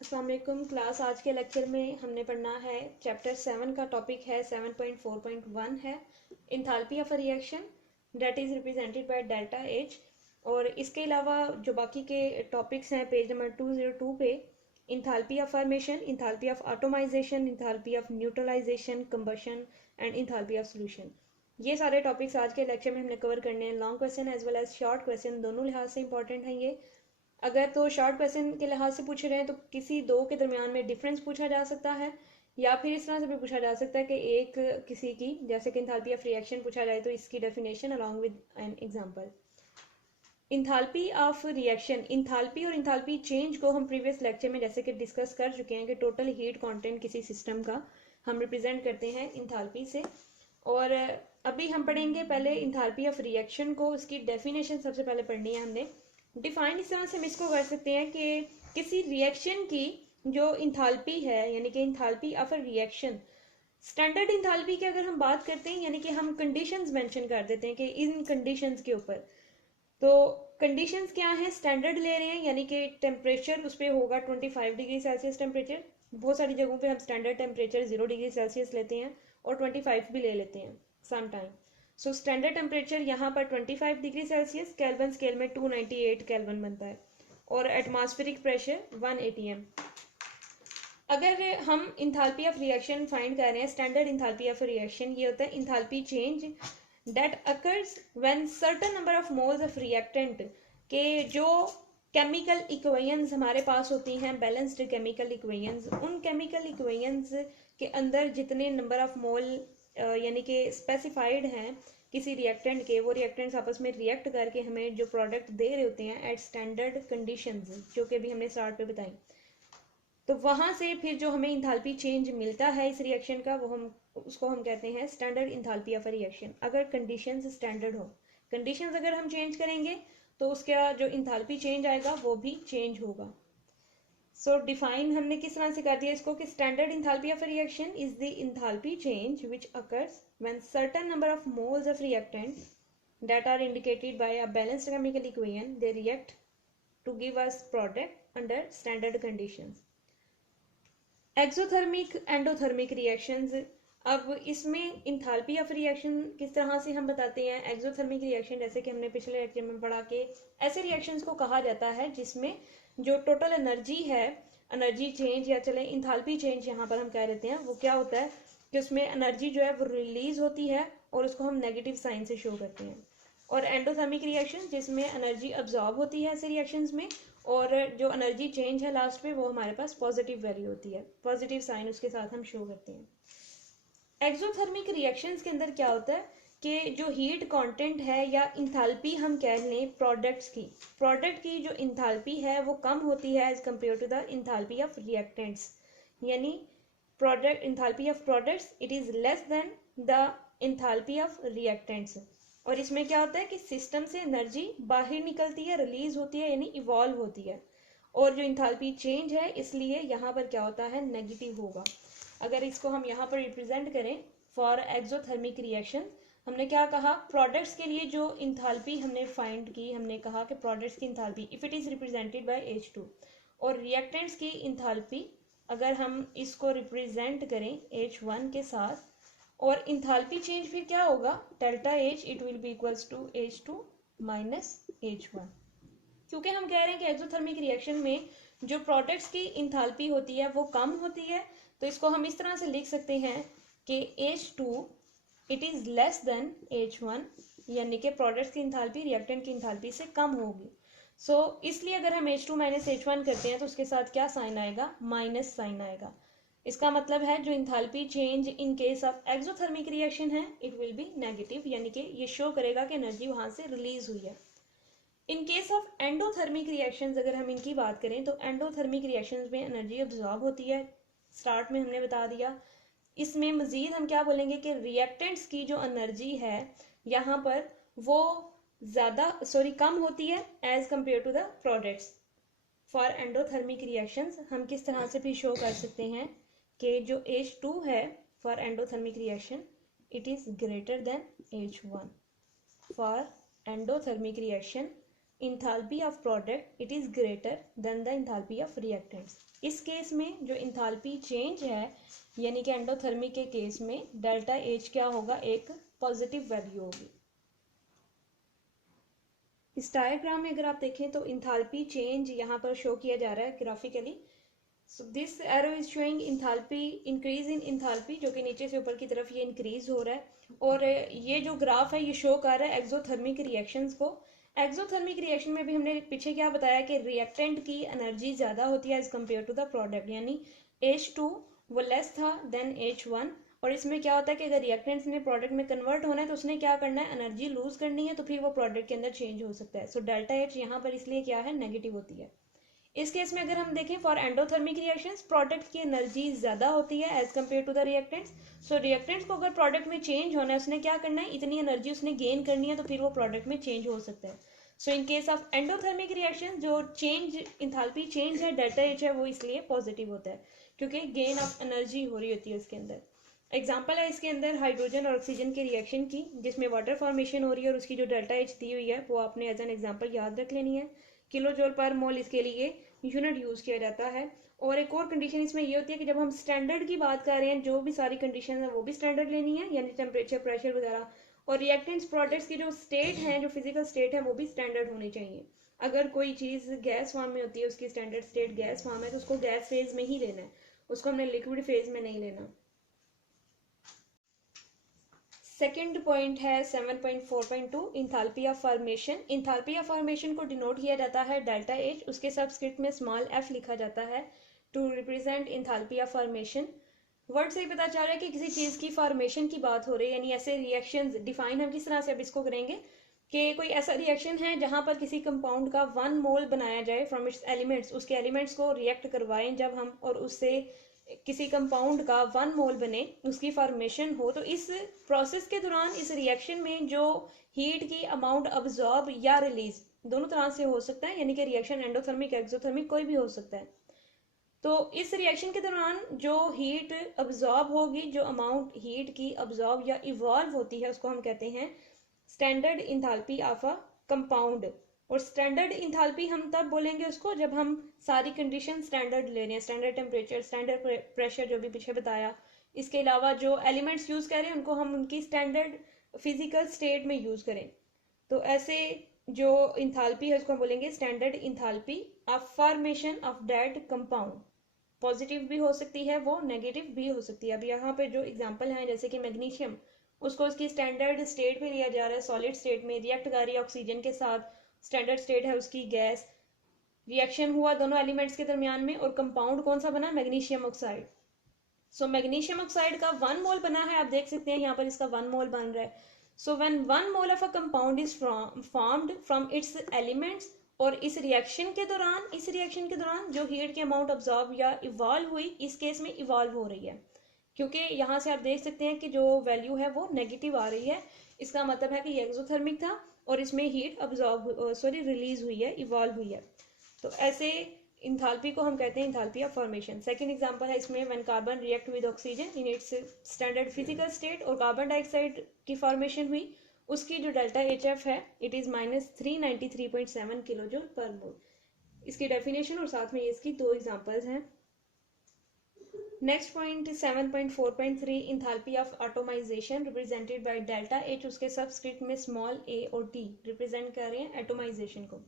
अस्सलाम वालेकुम क्लास। आज के लेक्चर में हमने पढ़ना है चैप्टर 7 का टॉपिक है 7.4.1 है enthalpy of a reaction that is represented by delta H. और इसके अलावा जो बाकी के टॉपिक्स हैं पेज नंबर 202 पे enthalpy of formation, enthalpy of atomization, enthalpy of neutralization, combustion and enthalpy of solution. ये सारे टॉपिक्स आज के लेक्चर में हमने कवर करने हैं। Long question as well as short question दोनों लिहाज से इंपॉर्टेंट हैं ये। अगर तो शॉर्ट क्वेश्चन के लिहाज से पूछे रहे हैं तो किसी दो के दरमियान में डिफरेंस पूछा जा सकता है, या फिर इस तरह से भी पूछा जा सकता है कि एक किसी की, जैसे कि इंथाल्पी ऑफ रिएक्शन पूछा जाए तो इसकी definition along with an example. Enthalpy of reaction, enthalpy और इंथाल्पी चेंज को हम प्रीवियस लेक्चर में जैसे कि डिस्कस कर चुके हैं कि टोटल हीट कंटेंट किसी सिस्टम का हम रिप्रेजेंट करते हैं इंथाल्पी से। और अभी हम पढ़ेंगे पहले इंथाल्पी ऑफ रिएक्शन को, उसकी डेफिनेशन सबसे पहले पढ़नी है हमने। डिफाइन इस तरह से हम इसको कर सकते हैं कि किसी रिएक्शन की जो इंथाल्पी है, यानी कि enthalpy of a reaction, standard enthalpy की अगर हम बात करते हैं, यानी कि हम कंडीशंस मेंशन कर देते हैं कि इन कंडीशंस के ऊपर, तो कंडीशंस क्या है, स्टैंडर्ड ले रहे हैं यानी कि टेम्परेचर उस पर होगा 25 डिग्री सेल्सियस टेम्परेचर। बहुत सारी जगहों पे हम स्टैंडर्ड टेम्परेचर 0 डिग्री सेल्सियस लेते हैं और 25 भी ले लेते हैं some time. So standard temperature यहाँ पर 25 डिग्री सेल्सियस, केल्विन स्केल में 298 केल्विन बनता है, और एटमॉस्फेरिक प्रेशर 1 atm। अगर हम इंथाल्पी ऑफ रिएक्शन फाइंड कर रहे हैं, स्टैंडर्ड इंथाल्पी ऑफ रिएक्शन ये होता है enthalpy change that occurs when certain number of moles of reactant, के जो केमिकल इक्वेशंस हमारे पास होती हैं, बैलेंस्ड केमिकल इक्वेशंस, उन केमिकल इक्वेशंस के अंदर जितने नंबर ऑफ मोल यानी कि स्पेसिफाइड हैं किसी रिएक्टेंट के, वो रिएक्टेंट्स आपस में रिएक्ट करके हमें जो प्रोडक्ट दे रहे होते हैं एट स्टैंडर्ड कंडीशंस, जो कि अभी हमने स्टार्ट पे बताई, तो वहां से फिर जो हमें इंथाल्पी चेंज मिलता है इस रिएक्शन का, वो हम उसको हम कहते हैं standard enthalpy of a reaction. अगर कंडीशंस स्टैंडर्ड हो, कंडीशंस अगर हम चेंज करेंगे तो उसका जो इंथाल्पी चेंज आएगा वो भी चेंज होगा। सो डिफाइन हमने किस तरह से कर दिया इसको कि standard enthalpy of a reaction is the enthalpy change which occurs when certain number of moles of reactant that are indicated by a balanced chemical equation they react to give us product under standard conditions। Exothermic endothermic reactions, अब इसमें enthalpy of reaction किस तरह से हम बताते हैं। Exothermic reaction जैसे कि हमने पिछले लेक्चर में पढ़ा कि ऐसे रिएक्शंस को कहा जाता है जिसमें जो टोटल एनर्जी है, एनर्जी चेंज या चले इंथाल्पी चेंज यहाँ पर हम कह देते हैं, वो क्या होता है कि उसमें एनर्जी जो है वो रिलीज होती है और उसको हम नेगेटिव साइन से शो करते हैं। और एंडोथर्मिक रिएक्शन जिसमें एनर्जी अब्जॉर्ब होती है ऐसे रिएक्शंस में, और जो एनर्जी चेंज है लास्ट में वो हमारे पास पॉजिटिव वैल्यू होती है, पॉजिटिव साइन उसके साथ हम शो करते हैं। एक्सोथर्मिक रिएक्शंस के अंदर क्या होता है कि जो हीट कंटेंट है या इंथाल्पी हम कह लें प्रोडक्ट्स की, प्रोडक्ट की जो इंथाल्पी है वो कम होती है as compare to the enthalpy of reactants, यानी product enthalpy of products it is less than the enthalpy of reactants. और इसमें क्या होता है कि सिस्टम से एनर्जी बाहर निकलती है, रिलीज होती है, यानी इवॉल्व होती है, और जो इंथाल्पी चेंज है इसलिए यहाँ पर क्या होता है, नेगेटिव होगा। अगर इसको हम यहाँ पर रिप्रेजेंट करें फॉर एक्सोथर्मिक रिएक्शन, हमने क्या कहा, प्रोडक्ट्स के लिए जो इंथाल्पी हमने फाइंड की, हमने कहा कि प्रोडक्ट्स की enthalpy if it is represented by H2, और रिएक्टेंट्स की इंथाल्पी अगर हम इसको रिप्रेजेंट करें H1 के साथ, और इंथाल्पी चेंज फिर क्या होगा, delta H it will be equals to H2 minus H1। क्योंकि हम कह रहे हैं कि एक्सोथर्मिक रिएक्शन में जो प्रोडक्ट्स की इंथाल्पी होती है वो कम होती है, तो इसको हम इस तरह से लिख सकते हैं कि H2 it is less then H1, यानी कि प्रोडक्ट्स की इंथाल्पी रिएक्टेंट की इंथाल्पी से कम होगी। सो इसलिए अगर हम H2 माइनस H1 करते हैं तो उसके साथ क्या साइन आएगा, माइनस साइन आएगा। इसका मतलब है जो enthalpy change in case of exothermic reaction है इट विल बी नेगेटिव, यानी कि ये शो करेगा कि एनर्जी वहां से रिलीज हुई है। इन केस ऑफ एंडोथर्मिक रिएक्शंस अगर हम इनकी बात करें तो एंडोथर्मिक रिएक्शंस में एनर्जी अब्जॉर्ब होती है, स्टार्ट में हमने बता दिया। इसमें मजीद हम क्या बोलेंगे कि रिएक्टेंट्स की जो एनर्जी है यहाँ पर वो कम होती है as compare to the products. For endothermic reactions हम किस तरह से भी शो कर सकते हैं कि जो H2 है for endothermic reaction it is greater than H1। For endothermic reaction enthalpy of product it is greater than the enthalpy of reactants. इस केस में जो इंथाल्पी चेंज है यानी कि एंडोथर्मी के केस में डेल्टा एच क्या होगा, एक पॉजिटिव वैल्यू होगी। इस डायग्राम में अगर आप देखें तो इंथाल्पी चेंज यहाँ पर शो किया जा रहा है graphically. So this arrow is showing enthalpy increase in enthalpy, जो कि नीचे से ऊपर की तरफ ये इंक्रीज हो रहा है। और ये जो ग्राफ है ये शो कर रहा है एक्सोथर्मिक रिएक्शंस को। एक्सोथर्मिक रिएक्शन में भी हमने पीछे क्या बताया कि रिएक्टेंट की एनर्जी ज्यादा होती है as compare to the product, यानी H2 वो लेस था देन H1। और इसमें क्या होता है कि अगर रिएक्टेंट्स ने प्रोडक्ट में कन्वर्ट होना है तो उसने क्या करना है, एनर्जी लूज करनी है, तो फिर वो प्रोडक्ट के अंदर चेंज हो सकता है। सो डेल्टा एच यहाँ पर इसलिए क्या है, नेगेटिव होती है। इस केस में अगर हम देखें फॉर एंडोथर्मिक रिएक्शंस प्रोडक्ट की एनर्जी ज्यादा होती है as compare to the reactants. So reactants को अगर प्रोडक्ट में चेंज होना है उसने क्या करना है, इतनी एनर्जी उसने गेन करनी है, तो फिर वो प्रोडक्ट में चेंज हो सकता है। So in case of endothermic reaction जो चेंज इंथाल्पी चेंज है डेल्टा एच है वो इसलिए पॉजिटिव होता है क्योंकि गेन ऑफ एनर्जी हो रही होती है उसके अंदर। एग्जाम्पल है इसके अंदर हाइड्रोजन और ऑक्सीजन की रिएक्शन की जिसमें वाटर फॉर्मेशन हो रही है और उसकी जो डेल्टा एच दी हुई है वो आपने एज एन एग्जाम्पल याद रख लेनी है। किलो जूल पर मोल इसके लिए यूनिट यूज किया जाता है। और एक और कंडीशन इसमें ये होती है कि जब हम स्टैंडर्ड की बात कर रहे हैं जो भी सारी कंडीशन है वो भी स्टैंडर्ड लेनी है, यानी टेम्परेचर, प्रेशर वगैरह। और रिएक्टेंट्स प्रोडक्ट्स की जो स्टेट है, जो फिजिकल स्टेट है वो भी स्टैंडर्ड होनी चाहिए। अगर कोई चीज गैस फॉर्म में होती है उसकी स्टैंडर्ड स्टेट गैस फॉर्म है तो उसको गैस फेज में ही लेना है, उसको हमने लिक्विड फेज में नहीं लेना। सेकेंड पॉइंट है 7.4.2 enthalpy of formation. Enthalpy of formation को डिनोट किया जाता है डेल्टा एच, उसके सबस्क्रिप्ट में स्मॉल f लिखा जाता है to represent enthalpy of formation. Word से ही पता चल रहा है कि किसी चीज की फॉर्मेशन की बात हो रही है, यानी ऐसे रिएक्शंस डिफाइन हम किस तरह से अब इसको करेंगे कि कोई ऐसा रिएक्शन है जहां पर किसी कंपाउंड का 1 मोल बनाया जाए फ्रॉम इट्स एलिमेंट्स, उसके एलिमेंट्स को रिएक्ट करवाएं जब हम और उससे किसी कंपाउंड का 1 मोल बने, उसकी फॉर्मेशन हो, तो इस प्रोसेस के दौरान इस रिएक्शन में जो हीट की अमाउंट अब्जॉर्ब या रिलीज दोनों तरह से हो सकता है, यानी कि रिएक्शन एंडोथर्मिक एक्सोथर्मिक कोई भी हो सकता है। तो इस रिएक्शन के दौरान जो हीट अब्जॉर्ब होगी, जो अमाउंट हीट की अब्जॉर्ब या इवॉल्व होती है उसको हम कहते हैं standard enthalpy of a compound. और स्टैंडर्ड इंथाल्पी हम तब बोलेंगे उसको जब हम सारी कंडीशन स्टैंडर्ड ले रहे हैं, स्टैंडर्ड टेम्परेचर, स्टैंडर्ड प्रेशर जो भी पीछे बताया। इसके अलावा जो एलिमेंट्स यूज करें उनको हम उनकी स्टैंडर्ड फिजिकल स्टेट में यूज करें। तो ऐसे जो इंथाल्पी है उसको हम बोलेंगे standard enthalpy of formation of that compound. Positive भी हो सकती है वो, नेगेटिव भी हो सकती है। अब यहाँ पे जो एग्जाम्पल है जैसे कि मैग्नीशियम, उसको उसकी स्टैंडर्ड स्टेट में लिया जा रहा है, सॉलिड स्टेट में रिएक्ट कर रही है ऑक्सीजन के साथ, स्टैंडर्ड स्टेट है उसकी गैस, रिएक्शन हुआ दोनों एलिमेंट्स के दरमियान में और कंपाउंड कौन सा बना, मैग्नीशियम ऑक्साइड। सो मैग्नीशियम ऑक्साइड का 1 मोल बना है, आप देख सकते हैं यहाँ पर इसका 1 मोल बन रहा है। So when 1 mole of a compound is formed from its elements, और इस रिएक्शन के दौरान जो हीट की अमाउंट ऑब्जॉर्ब या इवॉल्व हुई, इस केस में इवॉल्व हो रही है क्योंकि यहाँ से आप देख सकते हैं कि जो वैल्यू है वो नेगेटिव आ रही है। इसका मतलब है कि ये एक्सोथर्मिक था और इसमें हीट रिलीज हुई है, इवॉल्व हुई है। तो ऐसे इंथाल्पी को हम कहते हैं enthalpy of formation. Second example है इसमें when carbon react with oxygen in its standard physical state और कार्बन डाइऑक्साइड की फॉर्मेशन हुई, उसकी जो डेल्टा HF है it is -393.7 kilo joule per mole. इसकी डेफिनेशन और साथ में इसकी 2 एग्जांपल्स हैं। Next point 7.4.3 enthalpy of atomization represented by delta H, उसके सबस्क्रिप्ट में स्मॉल a और t रिप्रेजेंट कर रहे हैं एटोमाइजेशन को।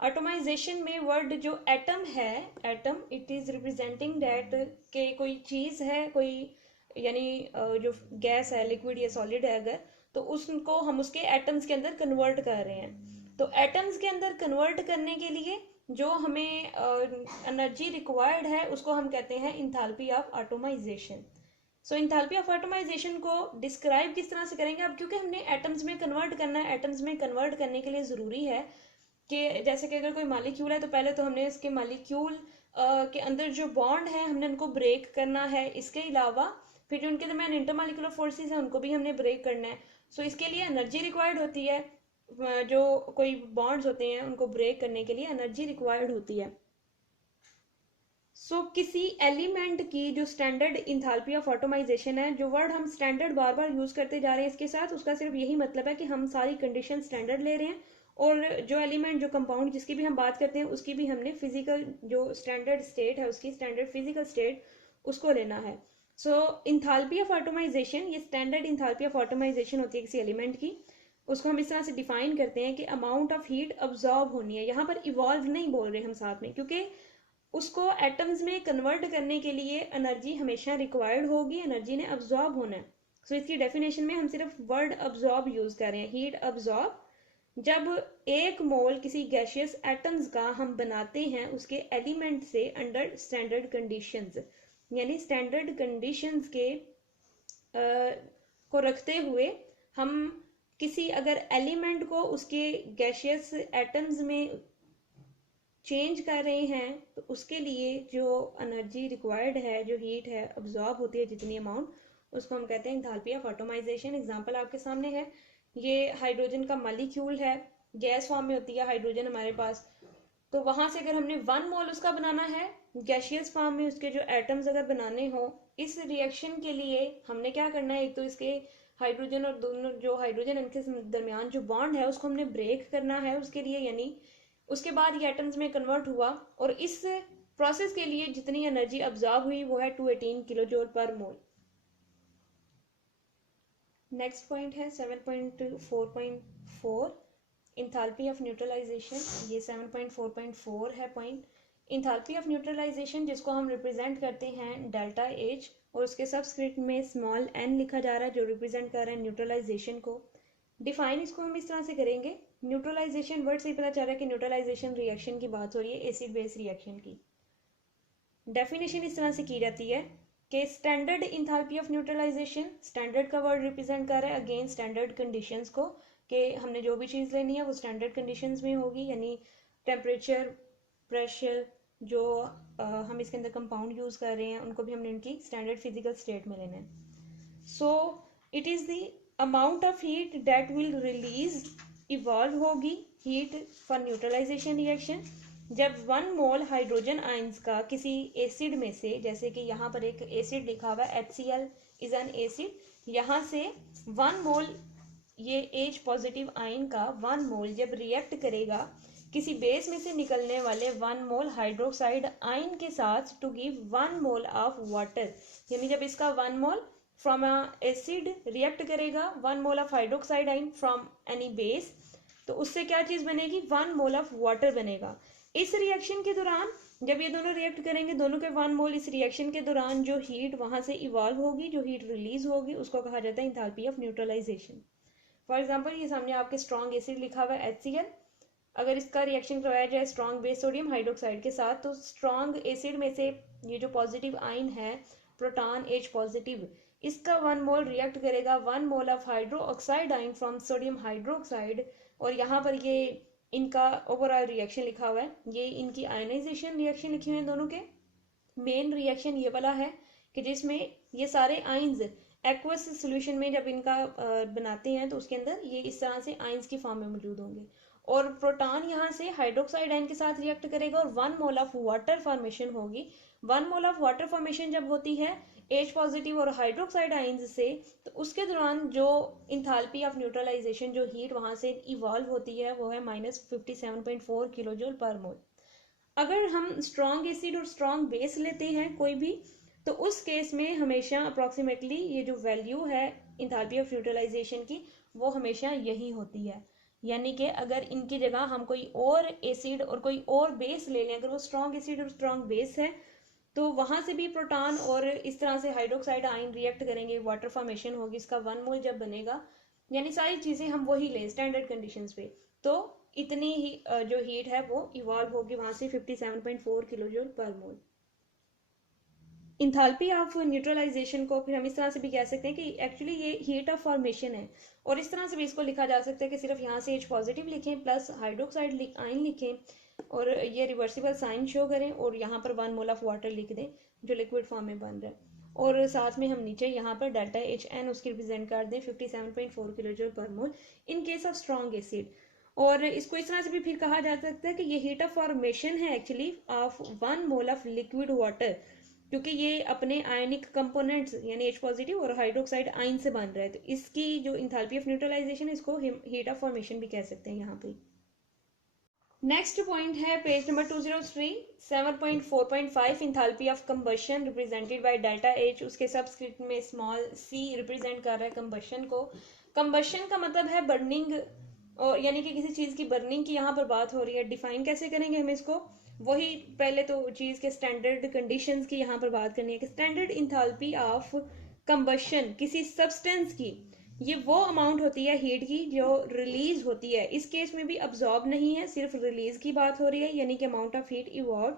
एटोमाइजेशन में वर्ड जो एटम है, atom it is representing that के कोई चीज है, कोई यानी जो गैस है, लिक्विड या सॉलिड है अगर, तो उसको हम उसके एटम्स के अंदर कन्वर्ट कर रहे हैं। तो एटम्स के अंदर कन्वर्ट करने के लिए जो हमें एनर्जी रिक्वायर्ड है उसको हम कहते हैं enthalpy of atomization. So enthalpy of atomization को डिस्क्राइब किस तरह से करेंगे अब, क्योंकि हमने एटम्स में कन्वर्ट करना है, एटम्स में कन्वर्ट करने के लिए ज़रूरी है कि जैसे कि अगर कोई मॉलिक्यूल है तो पहले तो हमने इसके मॉलिक्यूल के अंदर जो बॉन्ड है हमने उनको ब्रेक करना है। इसके अलावा फिर जो उनके दरमियान इंटरमॉलिक्यूलर फोर्सेस हैं उनको भी हमने ब्रेक करना है। सो इसके लिए एनर्जी रिक्वायर्ड होती है, जो कोई बॉन्ड्स होते हैं उनको ब्रेक करने के लिए एनर्जी रिक्वायर्ड होती है। किसी एलिमेंट की जो स्टैंडर्ड इंथाल्पी ऑफ एटोमाइजेशन है, जो वर्ड हम स्टैंडर्ड बार बार यूज करते जा रहे हैं इसके साथ, उसका सिर्फ यही मतलब है कि हम सारी कंडीशन स्टैंडर्ड ले रहे हैं और जो एलिमेंट, जो कंपाउंड जिसकी भी हम बात करते हैं उसकी भी हमने फिजिकल जो स्टैंडर्ड स्टेट है, उसकी स्टैंडर्ड फिजिकल स्टेट उसको लेना है। सो इंथाल्पी ऑफ एटमाइजेशन, ये स्टैंडर्ड इंथाल्पी ऑफ एटमाइजेशन होती है किसी एलिमेंट की। उसको हम इस तरह से डिफाइन करते हैं कि अमाउंट ऑफ हीट अब्जॉर्ब होनी है। यहाँ पर इवॉल्व नहीं बोल रहे हम साथ में, क्योंकि उसको एटम्स में कन्वर्ट करने के लिए एनर्जी हमेशा रिक्वायर्ड होगी, एनर्जी ने अब्जॉर्ब होना है। सो इसकी डेफिनेशन में हम सिर्फ वर्ड अब्जॉर्ब यूज कर रहे हैं, हीट अब्जॉर्ब। जब एक मोल किसी गैशियस एटम्स का हम बनाते हैं उसके एलिमेंट से अंडर स्टैंडर्ड कंडीशंस, यानी स्टैंडर्ड कंडीशंस के को रखते हुए हम किसी अगर एलिमेंट को उसके गैशियस एटम्स में चेंज कर रहे हैं तो उसके लिए जो एनर्जी रिक्वायर्ड है, जो हीट है अब्जॉर्ब होती है जितनी अमाउंट, उसको हम कहते हैं एंथैल्पी ऑफ एटमाइजेशन। एग्जांपल आपके सामने है, ये हाइड्रोजन का मॉलिक्यूल है, गैस फॉर्म में होती है हाइड्रोजन हमारे पास। तो वहां से अगर हमने 1 मोल उसका बनाना है गैशियस फॉर्म में, उसके जो एटम्स अगर बनाने हो, इस रिएक्शन के लिए हमने क्या करना है, एक तो इसके हाइड्रोजन और दोनों जो हाइड्रोजन इनके दरमियान जो बॉन्ड है उसको हमने ब्रेक करना है उसके लिए, यानी उसके बाद ये एटम्स में कन्वर्ट हुआ, और इस प्रोसेस के लिए जितनी एनर्जी अब्जॉर्ब हुई वो है 218 किलो जूल पर मोल। नेक्स्ट पॉइंट है 7.4.4 इंथैल्पी ऑफ न्यूट्रलाइजेशन। ये 7.4.4 है पॉइंट। इंथैल्पी ऑफ न्यूट्रलाइजेशन जिसको हम रिप्रेजेंट करते हैं डेल्टा एच, और उसके सबस्क्रिप्ट में स्मॉल एन लिखा जा रहा है जो रिप्रेजेंट कर रहा है न्यूट्रलाइजेशन को। डिफाइन इसको हम इस तरह से करेंगे, न्यूट्रलाइजेशन वर्ड से ही पता चल रहा है कि न्यूट्रलाइजेशन रिएक्शन की बात हो रही है, एसिड बेस रिएक्शन की। डेफिनेशन इस तरह से की जाती है कि standard enthalpy of neutralisation, standard का वर्ड रिप्रेजेंट कर रहा है अगेन स्टैंडर्ड कंडीशंस को, कि हमने जो भी चीज़ लेनी है वो स्टैंडर्ड कंडीशंस में होगी, यानी टेम्परेचर, प्रेशर, जो हम इसके अंदर कंपाउंड यूज़ कर रहे हैं उनको भी हमने उनकी स्टैंडर्ड फिजिकल स्टेट में लेना है। So it is the amount of heat that will release, evolve होगी हीट फॉर न्यूट्रलाइजेशन रिएक्शन, जब 1 मोल हाइड्रोजन आयंस का किसी एसिड में से, जैसे कि यहाँ पर एक एसिड लिखा हुआ है HCl इज एन एसिड, यहाँ से 1 मोल ये H पॉजिटिव आयन का 1 मोल जब रिएक्ट करेगा किसी बेस में से निकलने वाले 1 मोल हाइड्रोक्साइड आयन के साथ to give 1 mole of water, यानी जब इसका 1 मोल फ्रॉम एसिड रिएक्ट करेगा 1 mole of hydroxide ion from any base, तो उससे क्या चीज बनेगी, 1 मोल ऑफ वाटर बनेगा। इस रिएक्शन के दौरान जब ये दोनों रिएक्ट करेंगे, दोनों के 1 मोल, इस रिएक्शन के दौरान जो हीट वहां से इवॉल्व होगी, जो हीट रिलीज होगी, उसको कहा जाता है enthalpy of neutralisation. For example ये सामने आपके स्ट्रॉन्ग एसिड लिखा हुआ है HCl, अगर इसका रिएक्शन करवाया जाए स्ट्रॉन्ग बेस सोडियम हाइड्रोक्साइड के साथ, तो स्ट्रॉन्ग एसिड में से ये जो पॉजिटिव आयन है प्रोटॉन H पॉजिटिव, इसका 1 मोल रिएक्ट करेगा 1 mole of hydro oxide ion from sodium hydroxide, और यहाँ पर ये इनका ओवरऑल रिएक्शन लिखा हुआ है, ये इनकी आयनाइजेशन रिएक्शन लिखी हुई है दोनों के। मेन रिएक्शन ये वाला है कि जिसमें ये सारे आयंस एक्वस सॉल्यूशन में जब इनका बनाते हैं तो उसके अंदर ये इस तरह से आयंस की फॉर्म में मौजूद होंगे, और प्रोटॉन यहाँ से हाइड्रोक्साइड आयन के साथ रिएक्ट करेगा और 1 मोल ऑफ वाटर फॉर्मेशन होगी। 1 मोल ऑफ वाटर फॉर्मेशन जब होती है H पॉजिटिव और हाइड्रोक्साइड आयंस से, तो उसके दौरान जो इंथैल्पी ऑफ न्यूट्रलाइजेशन, जो हीट वहां से इवॉल्व होती है, वो है -57.4 किलो जूल पर मोल। अगर हम स्ट्रॉन्ग एसिड और स्ट्रॉन्ग बेस लेते हैं कोई भी, तो उस केस में हमेशा अप्रोक्सीमेटली ये जो वैल्यू है इंथैल्पी ऑफ न्यूट्रलाइजेशन की, वो हमेशा यही होती है। यानी कि अगर इनकी जगह हम कोई और एसिड और कोई और बेस ले लें, अगर वो स्ट्रॉन्ग एसिड और स्ट्रॉन्ग बेस है, तो वहां से भी प्रोटॉन और इस तरह से हाइड्रोक्साइड आयन रिएक्ट करेंगे, वाटर फॉर्मेशन होगी, इसका 1 मोल जब बनेगा, यानी सारी चीजें हम वही लें स्टैंडर्ड कंडीशंस पे, तो इतनी ही जो हीट है वो इवॉल्व होगी वहां से 57.4 kilo joule per mole. Enthalpy of neutralisation को फिर हम इस तरह से भी कह सकते हैं कि एक्चुअली ये हीट ऑफ फॉर्मेशन है, और इस तरह से भी इसको लिखा जा सकता है कि सिर्फ यहाँ से H पॉजिटिव लिखें प्लस हाइड्रोक्साइड आयन लिखें, और ये रिवर्सिबल साइन शो करें, और यहाँ पर 1 मोल ऑफ वाटर लिख दें जो लिक्विड फॉर्म में बन रहा है, और साथ में हम नीचे यहाँ पर डेल्टा HN उसकी रिप्रेजेंट कर दें 57.4 kilo joule per mole in case of strong acid. और इसको इस तरह से भी फिर कहा जा सकता है कि ये हीट ऑफ फॉर्मेशन है actually of 1 mole of liquid water, क्योंकि ये अपने आयनिक कंपोनेंट्स यानी H पॉजिटिव और हाइड्रोक्साइड आयन से बन रहा है, तो इसकी जो इंथैल्पी ऑफ न्यूट्रलाइजेशन है इसको हीट ऑफ फॉर्मेशन भी कह सकते हैं यहाँ पे। नेक्स्ट पॉइंट है page number 203, 7.4.5 enthalpy of combustion represented by delta H. उसके सबस्क्रिप्ट में स्मॉल सी रिप्रेजेंट कर रहा है कंबशन को। कंबशन का मतलब है बर्निंग, और यानी कि किसी चीज की बर्निंग की यहाँ पर बात हो रही है। डिफाइन कैसे करेंगे हम इसको, वही पहले तो चीज के स्टैंडर्ड कंडीशंस की यहाँ पर बात करनी है कि स्टैंडर्ड इंथैल्पी ऑफ कंबशन किसी सब्सटेंस की, ये वो अमाउंट होती है हीट की जो रिलीज होती है। इस केस में भी अब्जॉर्ब नहीं है, सिर्फ रिलीज की बात हो रही है, यानी कि amount of heat evolve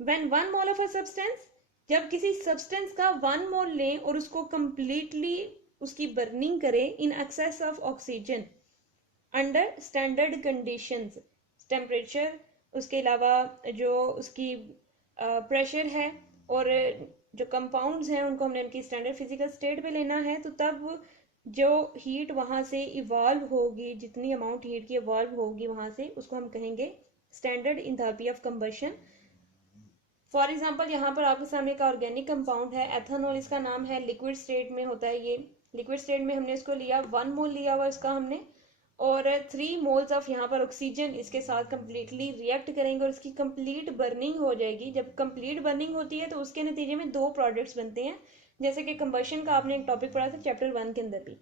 when 1 mole of a substance. जब किसी सब्सटेंस का 1 मोल लें और उसको कंप्लीटली उसकी बर्निंग करें in excess of oxygen under standard conditions, temperature, उसके अलावा जो उसकी प्रेशर है और जो कंपाउंड्स हैं उनको हमने उनकी स्टैंडर्ड फिजिकल स्टेट पे लेना है, तो तब जो हीट वहां से इवॉल्व होगी, जितनी अमाउंट हीट की इवॉल्व होगी वहां से, उसको हम कहेंगे standard enthalpy of combustion. For example यहाँ पर आपके सामने एक ऑर्गेनिक कंपाउंड है एथेनॉल, इसका नाम है, लिक्विड स्टेट में होता है ये। लिक्विड स्टेट में हमने इसको लिया, 1 मोल लिया हुआ इसका हमने, और 3 मोल्स ऑफ यहाँ पर ऑक्सीजन इसके साथ कंप्लीटली रिएक्ट करेंगे और इसकी कंप्लीट बर्निंग हो जाएगी। जब कंप्लीट बर्निंग होती है तो उसके नतीजे में 2 प्रोडक्ट्स बनते हैं, जैसे कि कंबशन का आपने एक टॉपिक पढ़ा था चैप्टर 1 के अंदर भी।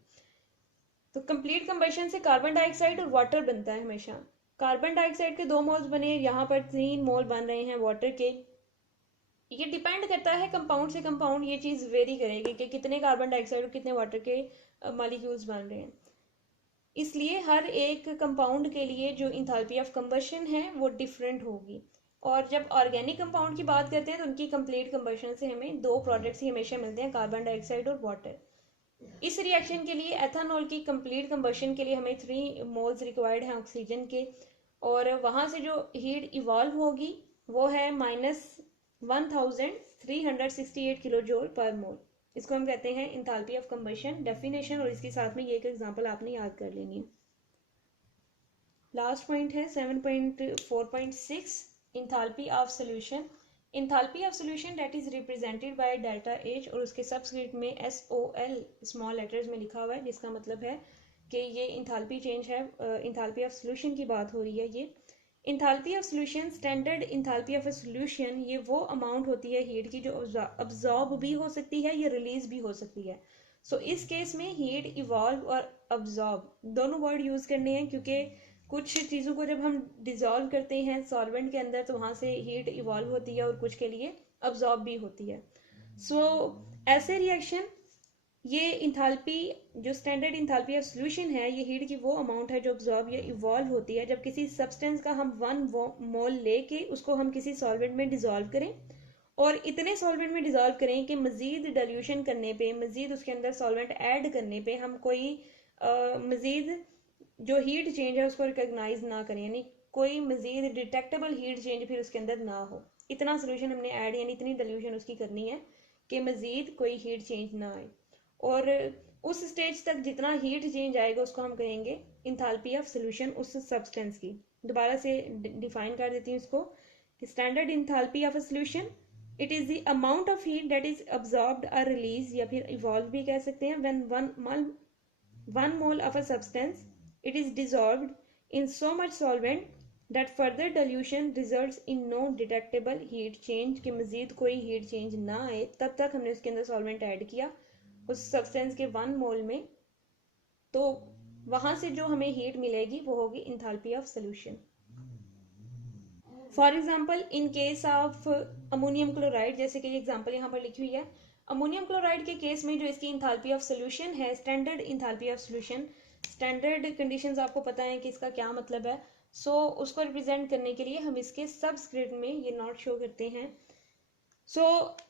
तो कंप्लीट कंबशन से कार्बन डाइऑक्साइड और वाटर बनता है हमेशा। कार्बन डाइऑक्साइड के 2 मोल्स बने, यहाँ पर 3 मोल बन रहे हैं वाटर के। ये डिपेंड करता है कंपाउंड से कंपाउंड, ये चीज वेरी करेगी कि कितने कार्बन डाइऑक्साइड और कितने वाटर के मॉलिक्यूल्स बन रहे हैं। इसलिए हर एक कंपाउंड के लिए जो इंथैल्पी ऑफ कंबशन है वो डिफरेंट होगी। और जब ऑर्गेनिक कंपाउंड की बात करते हैं तो उनकी कंप्लीट कंबशन से हमें 2 प्रोडक्ट्स ही हमेशा मिलते हैं, कार्बन डाइऑक्साइड और वाटर। इस रिएक्शन के लिए एथेनॉल की कंप्लीट कंबशन के लिए हमें 3 मोल्स रिक्वायर्ड हैं ऑक्सीजन के, और वहां से जो हीट इवॉल्व होगी वो है -1368 किलो जूल पर मोल। इसको हम कहते हैं इंथैल्पी ऑफ कंबशन डेफिनेशन, और इसके साथ में ये एक एग्जांपल आपने याद कर लेनी है। लास्ट पॉइंट है 7.4.6 enthalpy of solution. Enthalpy of solution that is represented by delta H, और उसके सबस्क्रिप्ट में SOL स्मॉल लेटर्स में लिखा हुआ है, जिसका मतलब है कि ये इंथैल्पी चेंज है, इंथैल्पी ऑफ सॉल्यूशन की बात हो रही है। ये enthalpy of solution, standard enthalpy of a solution, ये वो अमाउंट होती है हीट की जो अब्जॉर्ब भी हो सकती है या रिलीज भी हो सकती है। सो इस केस में हीट इवॉल्व और अब्जॉर्ब दोनों वर्ड यूज करने हैं, क्योंकि कुछ चीज़ों को जब हम डिजॉल्व करते हैं सॉल्वेंट के अंदर तो वहां से हीट इवॉल्व होती है और कुछ के लिए अब्जॉर्ब भी होती है। सो ऐसे रिएक्शन, ये इंथैल्पी जो स्टैंडर्ड इंथैल्पी ऑफ सॉल्यूशन है, ये हीट की वो अमाउंट है जो अब्जॉर्ब या इवॉल्व होती है जब किसी सब्सटेंस का हम 1 मोल लेके उसको हम किसी सॉल्वेंट में डिजॉल्व करें, और इतने सॉल्वेंट में डिजॉल्व करें कि मजीद डाइल्यूशन करने पे, मजीद उसके अंदर सॉल्वेंट ऐड करने पे हम कोई मजीद जो हीट चेंज है उसको रिकॉग्नाइज ना करें, यानी कोई मजीद डिटेक्टेबल हीट चेंज फिर उसके अंदर ना हो। इतना सोल्यूशन हमने ऐड यानी इतनी डाइल्यूशन उसकी करनी है कि मजीद कोई हीट चेंज ना आए, और उस स्टेज तक जितना हीट चेंज आएगा उसको हम कहेंगे इंथैल्पी ऑफ सॉल्यूशन उस सब्सटेंस की। दोबारा से डिफाइन कर देती हूँ इसको, standard enthalpy of a solution, it is the amount of heat that is absorbed और रिलीज, या फिर इवॉल्व भी कह सकते हैं, when 1 mole of a substance it is dissolved in so much solvent that further dilution results in no detectable heat change, कि मजीद कोई heat change ना आए तब तक हमने उसके अंदर सॉल्वेंट ऐड किया उस सब्सटेंस के 1 मोल में, तो वहां से जो हमें हीट मिलेगी वो होगी enthalpy of solution. For example in case of ammonium chloride, जैसे कि एग्जाम्पल यहाँ पर लिखी हुई है, अमोनियम क्लोराइड के केस में जो इसकी इंथैल्पी ऑफ सॉल्यूशन है, standard enthalpy of solution, standard conditions आपको पता है कि इसका क्या मतलब है। सो उसको रिप्रेजेंट करने के लिए हम इसके सबस्क्रिप्ट में ये नोट शो करते हैं। सो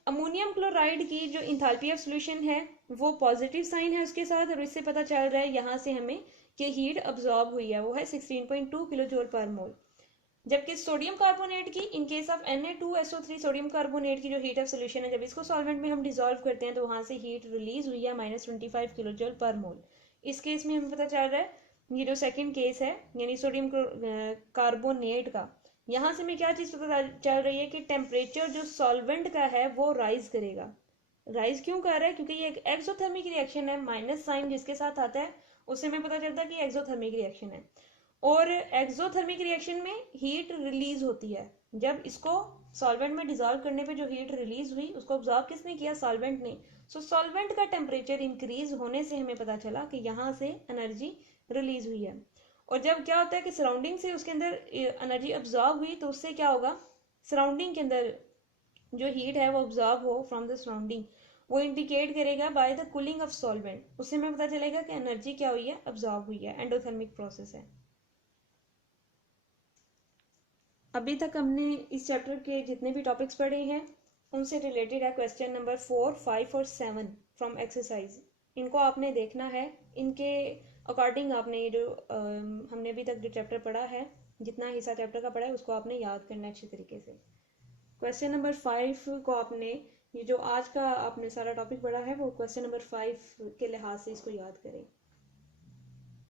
अमोनियम क्लोराइड की जो इंथैल्पी ऑफ सॉल्यूशन है वो पॉजिटिव साइन है उसके साथ, और इससे पता चल रहा है यहाँ से हमें कि हीट अब्जॉर्ब हुई है, वो है 16.2 किलो जूल पर मोल। जबकि सोडियम कार्बोनेट की, इन case of Na2SO3 sodium carbonate की जो हीट ऑफ सॉल्यूशन है, जब इसको सॉल्वेंट में हम डिसॉल्व करते हैं तो वहां से हीट रिलीज हुई है -25 किलो जूल पर मोल। इस केस में हमें पता चल रहा है ये जो सेकंड केस है यानी सोडियम कार्बोनेट का, यहाँ से हमें क्या चीज पता चल रही है कि टेम्परेचर जो सॉल्वेंट का है वो राइज करेगा। राइज क्यों कर रहा है? क्योंकि ये एक एक्सोथर्मिक रिएक्शन है, माइनस साइन जिसके साथ आता है उससे हमें पता चलता है कि एक्सोथर्मिक रिएक्शन है। और एक्सोथर्मिक रिएक्शन में हीट रिलीज होती है। जब इसको सॉल्वेंट में डिजोल्व करने पे जो हीट रिलीज हुई उसको ऑब्जॉर्व किसने किया? सॉल्वेंट ने। सो सॉल्वेंट का टेम्परेचर इंक्रीज होने से हमें पता चला कि यहाँ से एनर्जी रिलीज हुई है। और जब क्या होता है कि सराउंडिंग से उसके अंदर एनर्जी ऑब्जॉर्व हुई तो उससे क्या होगा? सराउंडिंग के अंदर जो हीट है वो ऑब्जॉर्व हो फ्रॉम द सराउंडिंग, वो इंडिकेट करेगा by the cooling of solvent. उससे हमें पता चलेगा कि एनर्जी क्या हुई है? ऑब्जॉर्व हुई है। एंडोथर्मिक प्रोसेस है। अभी तक हमने इस चैप्टर के जितने भी टॉपिक्स पढ़े हैं उनसे रिलेटेड है क्वेश्चन नंबर 4, 5 और 7 फ्रॉम एक्सरसाइज। इनको आपने देखना है, इनके अकॉर्डिंग आपने ये जो हमने अभी तक जो चैप्टर पढ़ा है, जितना हिस्सा चैप्टर का पढ़ा है उसको आपने याद करना है अच्छे तरीके से। क्वेश्चन नंबर 5 को आपने, ये जो आज का आपने सारा टॉपिक पढ़ा है वो क्वेश्चन नंबर 5 के लिहाज से इसको याद करें।